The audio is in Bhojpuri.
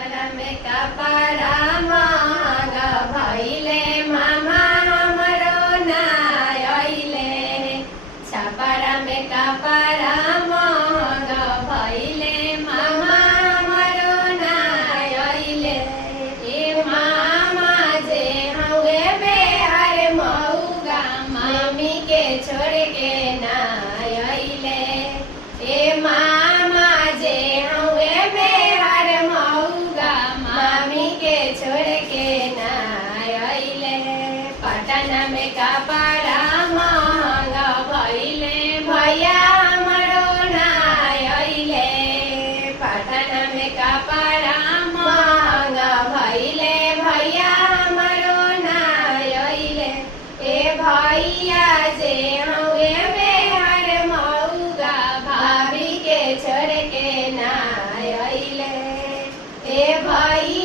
में कपड़ा मांगा भइले मामा हमरो ना आइले छपरा में कपड़ा मांगा भइले मामा हमरो ना आइले ए मामा जे हवे बेहर मऊगा मामी के छोड़ के ना आइले ए मामा जे हवे बेहर मऊगा मामी के छोड़ के ना आइले पटना में कपड़ा मांगा भइले भैया हमरो ना आइले पटना में कपड़ा मांगा भइले भैया हमरो ना आइले ए भैया जे हवे बेहर मऊगा भाभी के छोड़ के ना आइले ए भैया